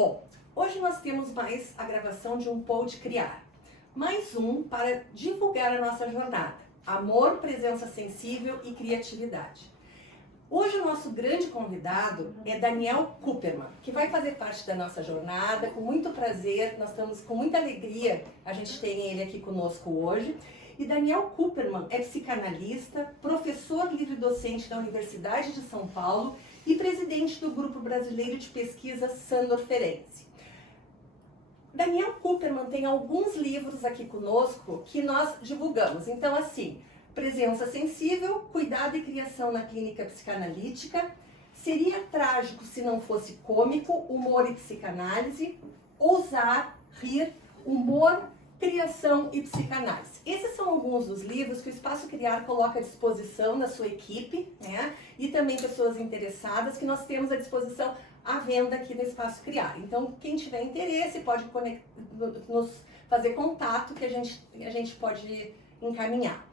Bom, hoje nós temos mais a gravação de um Pode Criar. Mais um para divulgar a nossa jornada. Amor, presença sensível e criatividade. Hoje o nosso grande convidado é Daniel Kuperman, que vai fazer parte da nossa jornada, com muito prazer, nós estamos com muita alegria, a gente tem ele aqui conosco hoje. E Daniel Kuperman é psicanalista, professor livre-docente da Universidade de São Paulo e presidente do Grupo Brasileiro de Pesquisa Sandor Ferenczi. Daniel Kuperman tem alguns livros aqui conosco que nós divulgamos. Então, assim, Presença Sensível, Cuidado e Criação na Clínica Psicanalítica, Seria Trágico se Não Fosse Cômico, Humor e Psicanálise, Ousar, Rir, Humor, Criação e Psicanálise. Esses são alguns dos livros que o Espaço Criar coloca à disposição da sua equipe, né? E também pessoas interessadas que nós temos à disposição à venda aqui no Espaço Criar. Então, quem tiver interesse pode nos fazer contato que a gente pode encaminhar.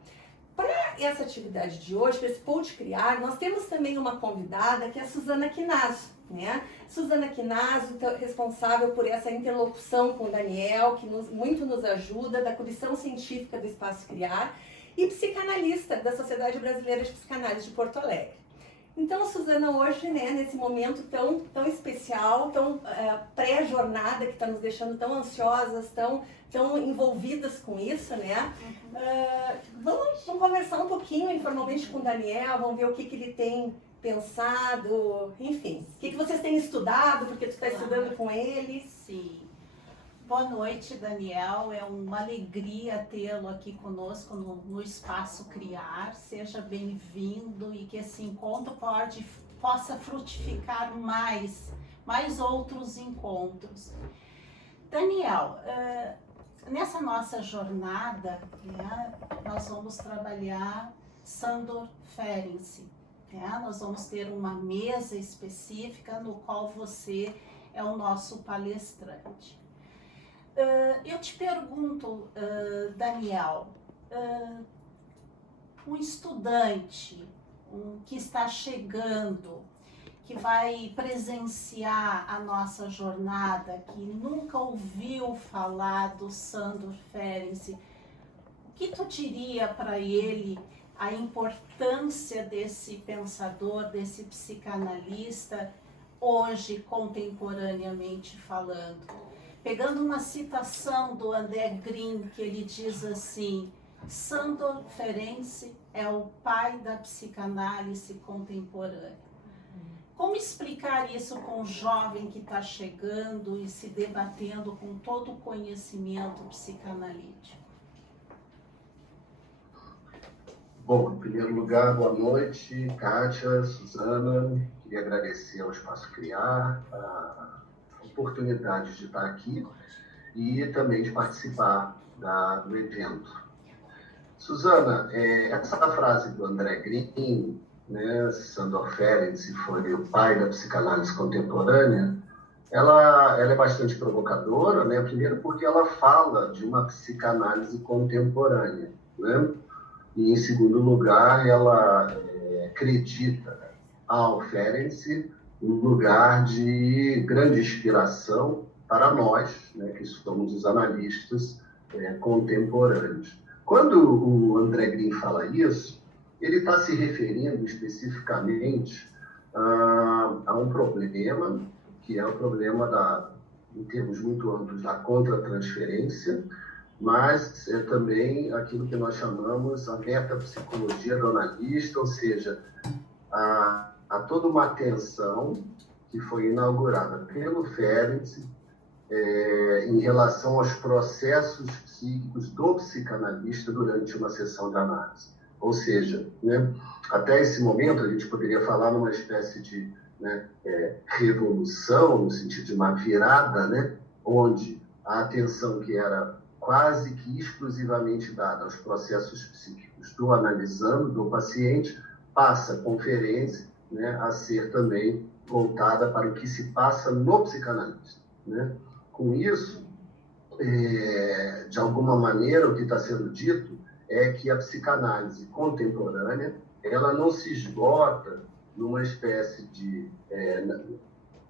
Para essa atividade de hoje, para esse Pode Criar, nós temos também uma convidada que é a Suzana Quinazo, né? Suzana Quinazo, responsável por essa interlocução com o Daniel, que muito nos ajuda, da Comissão Científica do Espaço Criar e psicanalista da Sociedade Brasileira de Psicanálise de Porto Alegre. Então, a Suzana hoje, né, nesse momento tão especial, tão pré-jornada, que está nos deixando tão ansiosas, tão envolvidas com isso, né? Vamos conversar um pouquinho informalmente com o Daniel, vamos ver o que ele tem pensado, enfim. O que vocês têm estudado, porque tu está estudando com ele. Sim. Boa noite, Daniel. É uma alegria tê-lo aqui conosco no Espaço Criar. Seja bem-vindo e que esse encontro possa frutificar mais outros encontros. Daniel, nessa nossa jornada, né, nós vamos trabalhar Sandor Ferenczi. Nós vamos ter uma mesa específica no qual você é o nosso palestrante. Eu te pergunto, Daniel, um estudante que está chegando, que vai presenciar a nossa jornada, que nunca ouviu falar do Sandor Ferenczi, o que tu diria para ele a importância desse pensador, desse psicanalista, hoje, contemporaneamente falando? Pegando uma citação do André Green, que ele diz assim: Sandor Ferenczi é o pai da psicanálise contemporânea. Como explicar isso com o jovem que está chegando e se debatendo com todo o conhecimento psicanalítico? Bom, em primeiro lugar, boa noite, Kátia, Suzana. Queria agradecer ao Espaço Criar a oportunidade de estar aqui e também de participar do evento. Suzana, essa frase do André Green, né, Sandor Ferenczi foi o pai da psicanálise contemporânea, ela é bastante provocadora, né? Primeiro porque ela fala de uma psicanálise contemporânea, né? E, em segundo lugar, ela acredita ao Ferenczi um lugar de grande inspiração para nós, né, que somos os analistas contemporâneos. Quando o André Green fala isso, ele está se referindo especificamente a um problema, que é o problema, em termos muito amplos, da contratransferência, mas é também aquilo que nós chamamos a metapsicologia do analista, ou seja, a toda uma atenção que foi inaugurada pelo Ferenczi em relação aos processos psíquicos do psicanalista durante uma sessão de análise. Ou seja, né, até esse momento a gente poderia falar numa espécie de revolução, no sentido de uma virada, né, onde a atenção que era quase que exclusivamente dada aos processos psíquicos do analisando, do paciente, passa a conferência, né, a ser também voltada para o que se passa no psicanalista, né? Com isso, de alguma maneira, o que está sendo dito é que a psicanálise contemporânea ela não se esgota numa espécie de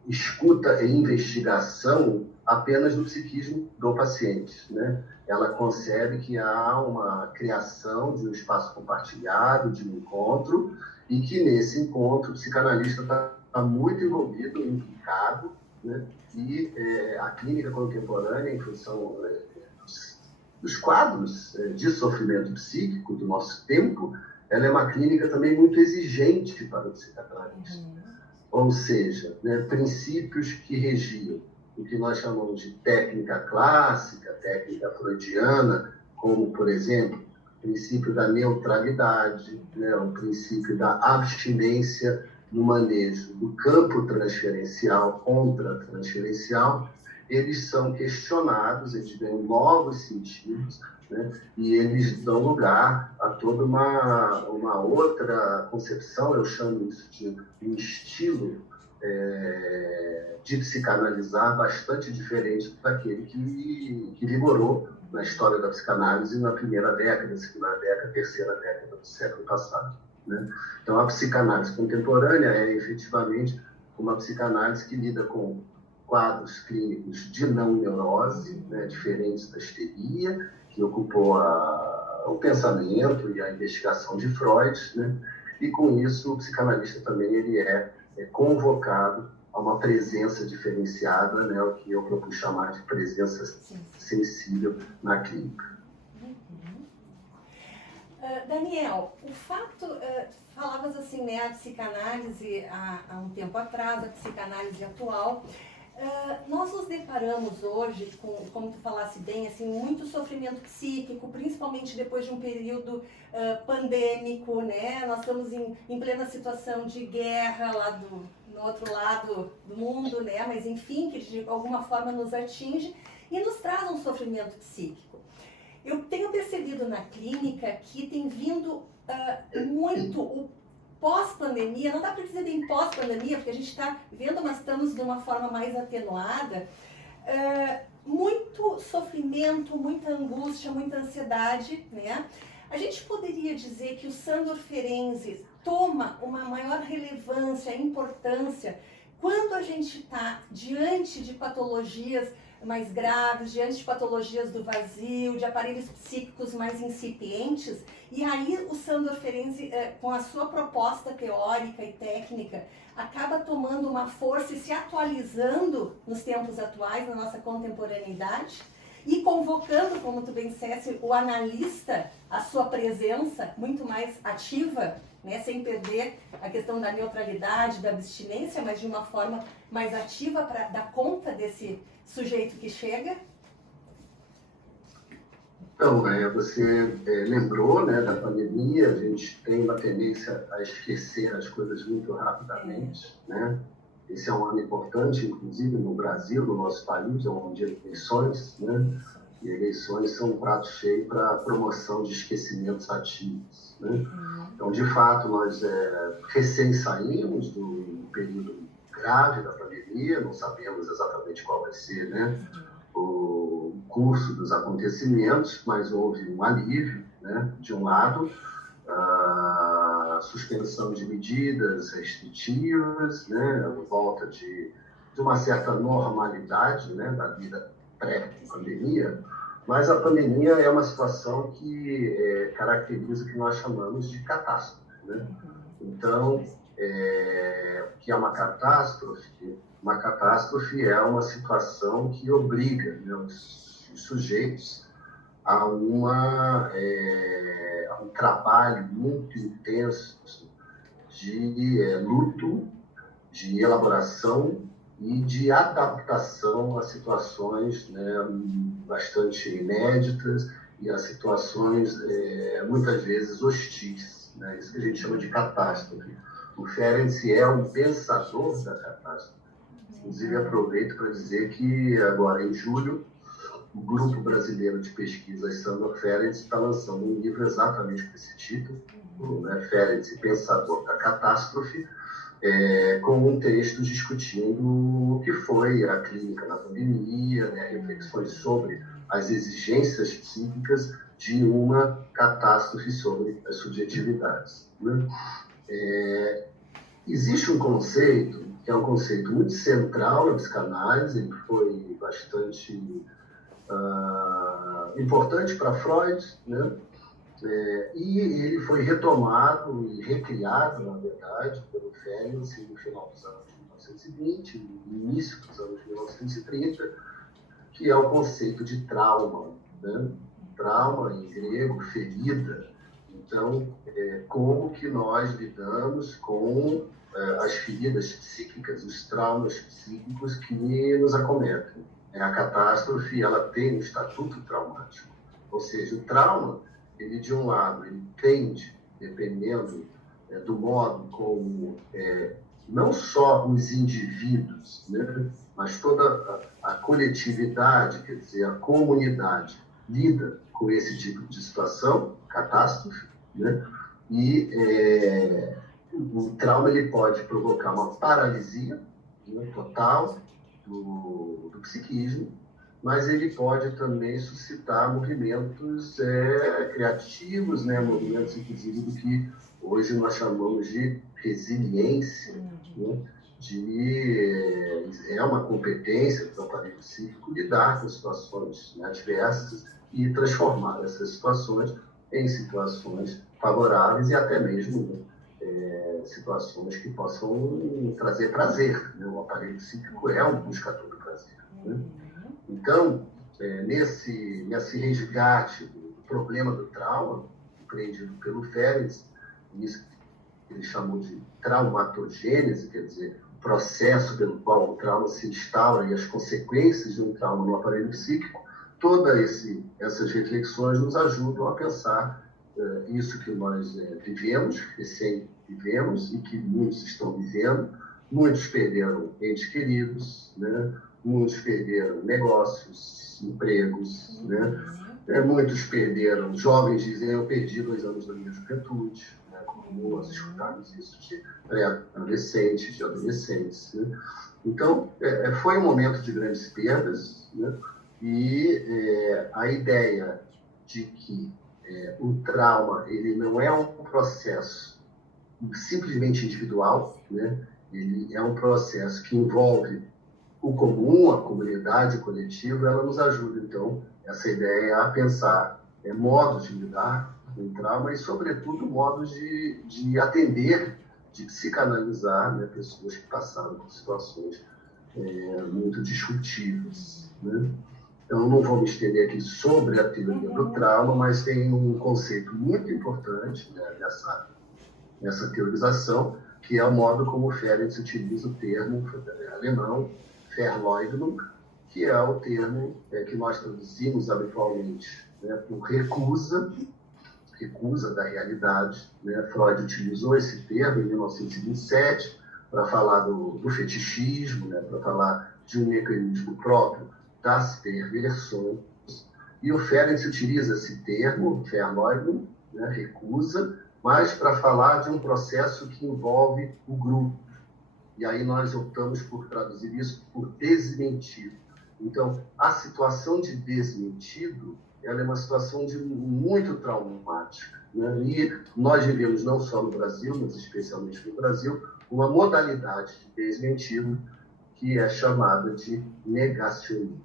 escuta e investigação apenas do psiquismo do paciente, né? Ela concebe que há uma criação de um espaço compartilhado, de um encontro, e que nesse encontro o psicanalista está muito envolvido, implicado, né? E a clínica contemporânea, em função dos quadros de sofrimento psíquico do nosso tempo, ela é uma clínica também muito exigente para o psicanalista. Ou seja, né, princípios que regiam o que nós chamamos de técnica clássica, técnica freudiana, como, por exemplo, o princípio da neutralidade, né, o princípio da abstinência no manejo do campo transferencial contra transferencial, eles são questionados, eles ganham novos sentidos, né, e eles dão lugar a toda uma outra concepção, eu chamo isso de um estilo de psicanalizar bastante diferente daquele que vigorou na história da psicanálise na primeira década, segunda década, terceira década do século passado, né? Então, a psicanálise contemporânea é efetivamente uma psicanálise que lida com quadros clínicos de não neurose, né, diferentes da histeria, que ocupou o pensamento e a investigação de Freud, né? E com isso o psicanalista também ele é convocado a uma presença diferenciada, né, o que eu propus chamar de presença sensível na clínica. Daniel, o fato, falavas assim, né, a psicanálise há um tempo atrás, a psicanálise atual, nós nos deparamos hoje com, como tu falasse bem, assim, muito sofrimento psíquico, principalmente depois de um período pandêmico, né? Nós estamos em plena situação de guerra lá no outro lado do mundo, né? Mas enfim, que de alguma forma nos atinge e nos traz um sofrimento psíquico. Eu tenho percebido na clínica que tem vindo muito o pós-pandemia, não dá para dizer bem pós-pandemia, porque a gente está vendo, mas estamos de uma forma mais atenuada, muito sofrimento, muita angústia, muita ansiedade, né? A gente poderia dizer que o Sándor Ferenczi toma uma maior relevância, importância, quando a gente está diante de patologias mais graves, diante de patologias do vazio, de aparelhos psíquicos mais incipientes, e aí o Sándor Ferenczi, com a sua proposta teórica e técnica, acaba tomando uma força e se atualizando nos tempos atuais, na nossa contemporaneidade, e convocando, como tu bem disseste, o analista, a sua presença muito mais ativa, né, sem perder a questão da neutralidade, da abstinência, mas de uma forma mais ativa para dar conta desse sujeito que chega? Então, você lembrou, né, da pandemia, a gente tem uma tendência a esquecer as coisas muito rapidamente, né? Esse é um ano importante, inclusive no Brasil, no nosso país, é um ano de eleições, né? E eleições são um prato cheio para a promoção de esquecimentos ativos, né? Então, de fato, nós recém saímos do período grave da pandemia, não sabemos exatamente qual vai ser, né, o curso dos acontecimentos, mas houve um alívio, né, de um lado, a suspensão de medidas restritivas, né, a volta de uma certa normalidade, né, da vida pré-pandemia, mas a pandemia é uma situação que caracteriza o que nós chamamos de catástrofe, né? Então, o que é uma catástrofe? Uma catástrofe é uma situação que obriga, né, os sujeitos a um trabalho muito intenso de luto, de elaboração e de adaptação a situações, né, bastante inéditas e a situações muitas vezes hostis, né? Isso que a gente chama de catástrofe. O Ferenczi é um pensador da catástrofe. Inclusive, aproveito para dizer que agora em julho o Grupo Brasileiro de Pesquisas Sándor Ferenczi está lançando um livro exatamente com esse título, né, Ferenczi, Pensador da Catástrofe, com um texto discutindo o que foi a clínica na pandemia, né, reflexões sobre as exigências psíquicas de uma catástrofe sobre as subjetividades, né? Existe um conceito que é um conceito muito central na psicanálise. Ele foi bastante importante para Freud, né? E ele foi retomado e recriado, na verdade, pelo Ferenczi no final dos anos 1920, no início dos anos 1930, que é o conceito de trauma, né? Trauma, em grego, ferida. Então, como que nós lidamos com as feridas psíquicas, os traumas psíquicos que nos acometem. A catástrofe, ela tem um estatuto traumático. Ou seja, o trauma, ele de um lado, ele tende, dependendo do modo como não só os indivíduos, né, mas toda a coletividade, quer dizer, a comunidade, lida com esse tipo de situação, catástrofe, né? E o trauma ele pode provocar uma paralisia, né, total do psiquismo, mas ele pode também suscitar movimentos criativos, né? Movimentos, inclusive, do que hoje nós chamamos de resiliência, né? É uma competência do aparelho psíquico lidar com situações, né, adversas e transformar essas situações em situações favoráveis e até mesmo situações que possam trazer prazer, né? O aparelho psíquico é um buscador do prazer, né? Então, nesse resgate do problema do trauma, compreendido pelo Ferenczi, isso que ele chamou de traumatogênese, quer dizer, o processo pelo qual o trauma se instaura e as consequências de um trauma no aparelho psíquico, todas essas reflexões nos ajudam a pensar isso que nós vivemos, recém-vivemos e que muitos estão vivendo. Muitos perderam entes queridos, né? Muitos perderam negócios, empregos, né? Muitos perderam, jovens dizem, eu perdi 2 anos da minha juventude, né? Como nós escutamos isso de pré-adolescentes, de adolescentes, né? Então, foi um momento de grandes perdas, né? E a ideia de que o trauma ele não é um processo simplesmente individual, né? Ele é um processo que envolve o comum, a comunidade, o coletivo. Ela nos ajuda, então, essa ideia a pensar modos de lidar com o trauma e, sobretudo, modos de atender, de psicanalizar, né, pessoas que passaram por situações muito disruptivas, né? Então, não vou me estender aqui sobre a teoria do trauma, mas tem um conceito muito importante, né, nessa teorização, que é o modo como o Ferenczi utiliza o termo alemão Verleugnung, que é o termo que nós traduzimos habitualmente, né, por recusa da realidade, né? Freud utilizou esse termo em 1927 para falar do fetichismo, né, para falar de um mecanismo próprio das perversões. E o Ferenczi utiliza esse termo, Verleugnung, né, recusa, mas para falar de um processo que envolve o grupo. E aí nós optamos por traduzir isso por desmentido. Então, a situação de desmentido, ela é uma situação muito traumática, né? E nós vivemos, não só no Brasil, mas especialmente no Brasil, uma modalidade de desmentido que é chamada de negacionismo.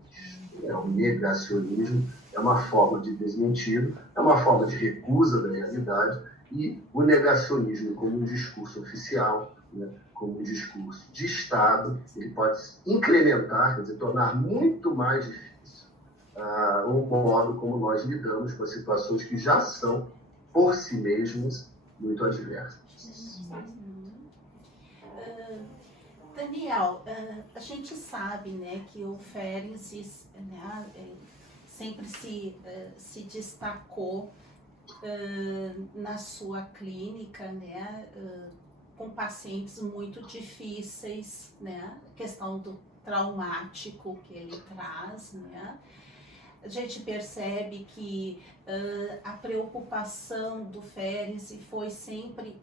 O negacionismo é uma forma de desmentido, é uma forma de recusa da realidade, e o negacionismo como um discurso oficial, né, como um discurso de Estado, ele pode incrementar, quer dizer, tornar muito mais difícil o modo como nós lidamos com as situações que já são, por si mesmas, muito adversas. Daniel, a gente sabe, né, que o Ferenczi, né, sempre se destacou na sua clínica, né, com pacientes muito difíceis, né, a questão do traumático que ele traz, né. A gente percebe que a preocupação do Ferenczi foi sempre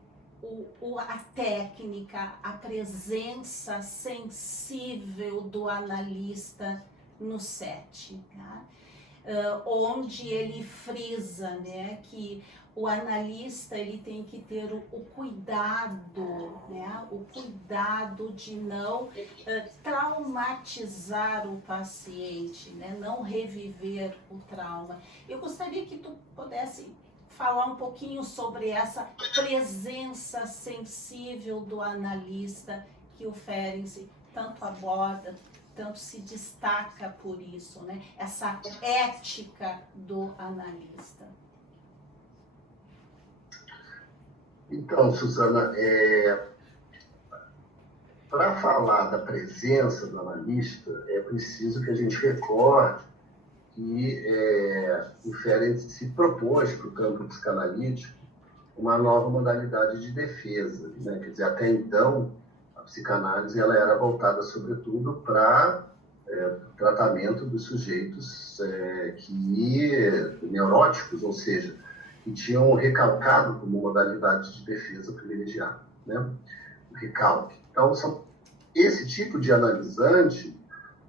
a técnica, a presença sensível do analista no set, tá? onde ele frisa, né, que o analista ele tem que ter o cuidado, né, o cuidado de não traumatizar o paciente, né, não reviver o trauma. Eu gostaria que tu pudesse falar um pouquinho sobre essa presença sensível do analista que o Ferenczi tanto aborda, tanto se destaca por isso, né? Essa ética do analista. Então, Suzana, para falar da presença do analista, é preciso que a gente recorde que o Ferenczi se propôs para o campo psicanalítico uma nova modalidade de defesa, né? Quer dizer, até então, a psicanálise ela era voltada, sobretudo, para o tratamento dos sujeitos neuróticos, ou seja, que tinham recalcado como modalidade de defesa privilegiada, né? O recalque. Então, esse tipo de analisante,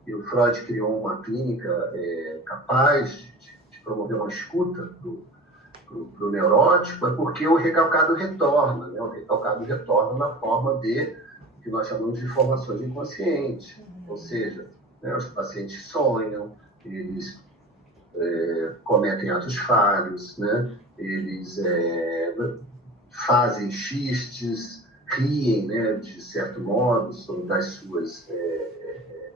e o Freud criou uma clínica capaz de promover uma escuta para o neurótico, é porque o recalcado retorna, né? O recalcado retorna na forma de que nós chamamos de formações inconscientes, ou seja, né, os pacientes sonham, eles cometem atos falhos, né? Eles fazem xistes, riem, né, de certo modo, das suas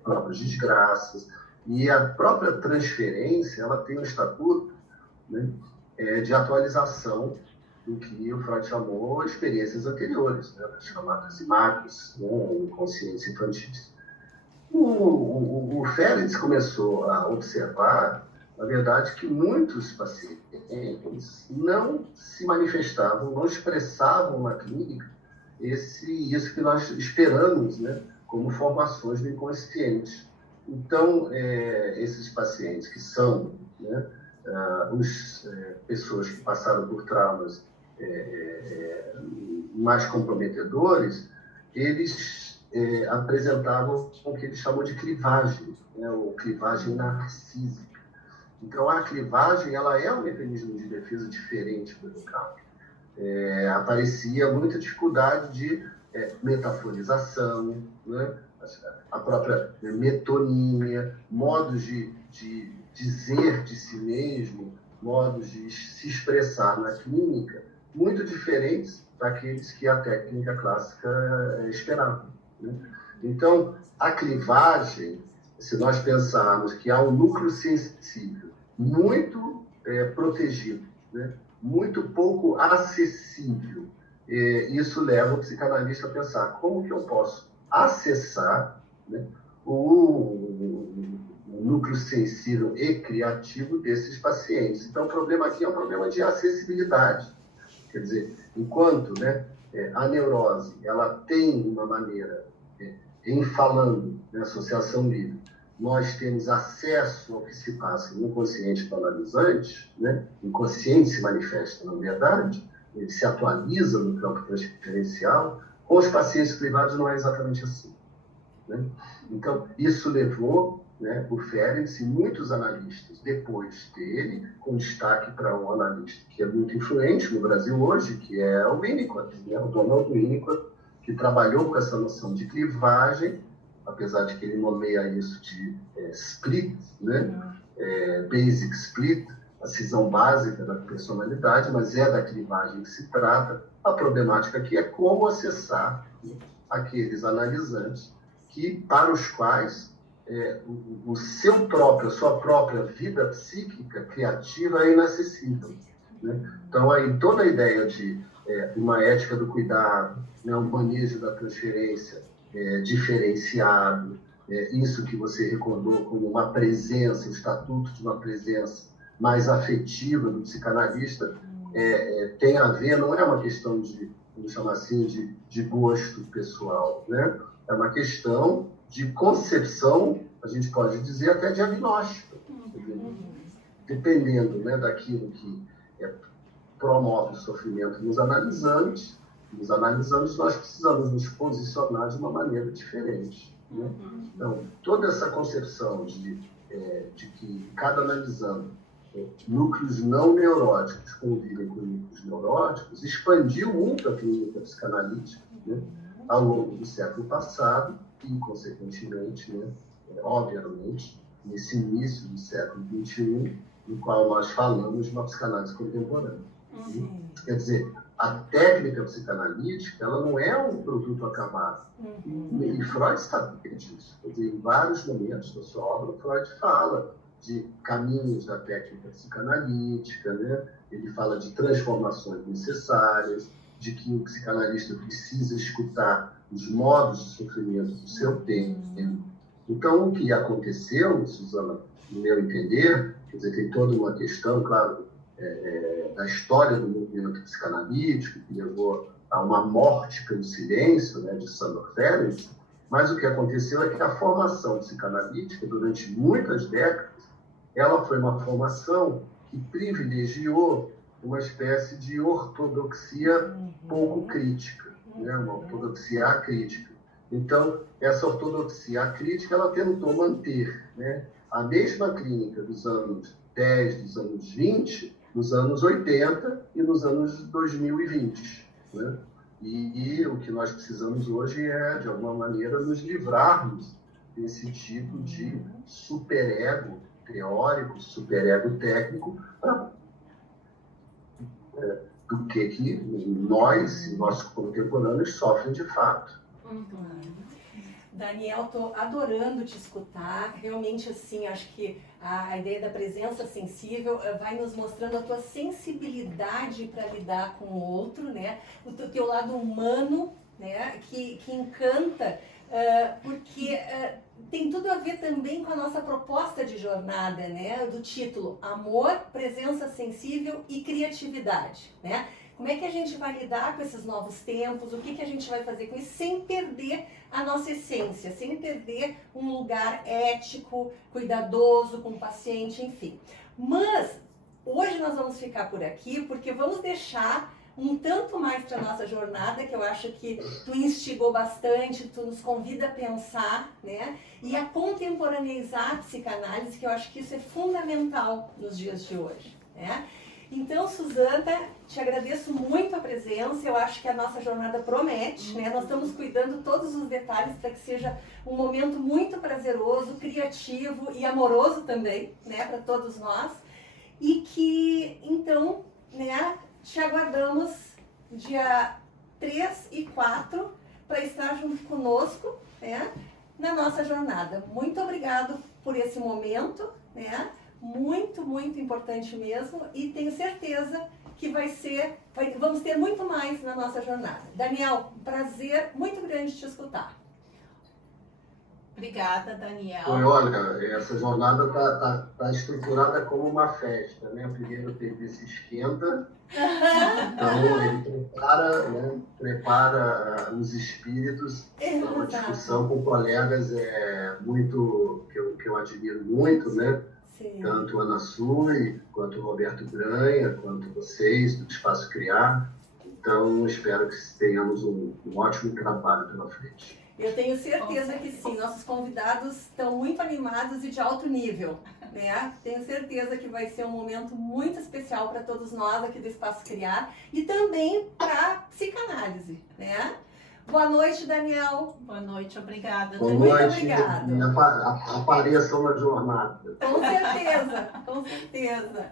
próprias desgraças. E a própria transferência, ela tem um estatuto, né, de atualização do que o Freud chamou experiências anteriores, né, chamadas imagens, né, inconsciência infantis. O Ferenczi começou a observar, na verdade, que muitos pacientes não se manifestavam, não expressavam na clínica isso que nós esperamos, né, como formações do inconsciente. Então, esses pacientes que são, né, pessoas que passaram por traumas mais comprometedores, eles apresentavam o que ele chamou de clivagem, né, ou clivagem narcísica. Então, a clivagem ela é um mecanismo de defesa diferente do recalque. Aparecia muita dificuldade de metaforização, né, a própria metonímia, modos de dizer de si mesmo, modos de se expressar na clínica, muito diferentes daqueles que a técnica clássica esperava, né? Então, a clivagem, se nós pensarmos que há um núcleo sensível muito protegido, né? Muito pouco acessível, isso leva o psicanalista a pensar como que eu posso acessar, né, o núcleo sensível e criativo desses pacientes. Então, o problema aqui é um problema de acessibilidade. Quer dizer, enquanto, né, a neurose ela tem uma maneira, em falando, né, associação livre, nós temos acesso ao que se passa no inconsciente do analisante, né? O inconsciente se manifesta, na verdade, ele se atualiza no campo transferencial. Com os pacientes privados não é exatamente assim, né? Então, isso levou, né, o Ferenczi e muitos analistas depois dele, com destaque para um analista que é muito influente no Brasil hoje, que é o Winnicott, né, o Donald Winnicott, que trabalhou com essa noção de clivagem, apesar de que ele nomeia isso de split, né, basic split, a cisão básica da personalidade, mas é da clivagem que se trata. A problemática aqui é como acessar, né, aqueles analisantes para os quais a sua própria vida psíquica criativa é inacessível, né? Então, aí toda a ideia de uma ética do cuidado, né, um manejo da transferência diferenciado, isso que você recordou como uma presença, o estatuto de uma presença mais afetiva do psicanalista, tem a ver, não é uma questão de, vamos chamar assim, de gosto pessoal, né? É uma questão de concepção, a gente pode dizer até diagnóstica, dependendo, né, daquilo que promove o sofrimento nos analisantes, nós precisamos nos posicionar de uma maneira diferente, né? Então, toda essa concepção de de que cada analisando núcleos não neuróticos convivem com núcleos neuróticos, expandiu muito a clínica psicanalítica, né, ao longo do século passado e, consequentemente, né, obviamente, nesse início do século XXI, no qual nós falamos de uma psicanálise contemporânea. Quer dizer, a técnica psicanalítica, ela não é um produto acabado. E Freud sabia disso. Quer dizer, em vários momentos da sua obra, Freud fala de caminhos da técnica psicanalítica, né? Ele fala de transformações necessárias, de que o psicanalista precisa escutar os modos de sofrimento do seu tempo. Então, o que aconteceu, Suzana, no meu entender, quer dizer, tem toda uma questão, claro, da história do movimento psicanalítico, que levou a uma morte pelo silêncio, né, de Sandor Ferenczi, mas o que aconteceu é que a formação psicanalítica, durante muitas décadas, ela foi uma formação que privilegiou uma espécie de ortodoxia pouco crítica, né, uma ortodoxia acrítica. Então, essa ortodoxia acrítica, ela tentou manter, né, a mesma clínica dos anos 10, dos anos 20, nos anos 80 e nos anos 2020. Né? E o que nós precisamos hoje é, de alguma maneira, nos livrarmos desse tipo de superego teórico, superego técnico, do que nós e nossos contemporâneos sofrem de fato. Daniel, estou adorando te escutar. Realmente, assim, acho que a ideia da presença sensível vai nos mostrando a tua sensibilidade para lidar com o outro, né? O teu lado humano, né? Que encanta, porque tem tudo a ver também com a nossa proposta de jornada, né? Do título Amor, Presença Sensível e Criatividade, né? Como é que a gente vai lidar com esses novos tempos? O que a gente vai fazer com isso sem perder a nossa essência, sem perder um lugar ético, cuidadoso com o paciente, enfim. Mas hoje nós vamos ficar por aqui porque vamos deixar um tanto mais para a nossa jornada, que eu acho que tu instigou bastante, tu nos convida a pensar, né? E a contemporaneizar a psicanálise, que eu acho que isso é fundamental nos dias de hoje, né? Então, Suzana, te agradeço muito a presença, eu acho que a nossa jornada promete, né? Nós estamos cuidando todos os detalhes para que seja um momento muito prazeroso, criativo e amoroso também, né, para todos nós. E que, então, né, te aguardamos dia 3 e 4 para estar junto conosco, né, na nossa jornada. Muito obrigado por esse momento, né? Muito, muito importante mesmo, e tenho certeza que vamos ter muito mais na nossa jornada. Daniel, um prazer muito grande te escutar. Obrigada, Daniel. Olha, essa jornada tá estruturada como uma festa, né? Primeiro teve esse esquenta, então ele prepara os espíritos para uma discussão com colegas que eu admiro muito, né? Sim. Tanto Ana Sui, quanto Roberto Granha, quanto vocês do Espaço Criar. Então, espero que tenhamos um ótimo trabalho pela frente. Eu tenho certeza que sim. Nossos convidados estão muito animados e de alto nível, né? Tenho certeza que vai ser um momento muito especial para todos nós aqui do Espaço Criar e também para a psicanálise, né? Boa noite, Daniel. Boa noite, obrigada. Boa muito noite, obrigada. Apareçam na jornada. Com certeza, com certeza.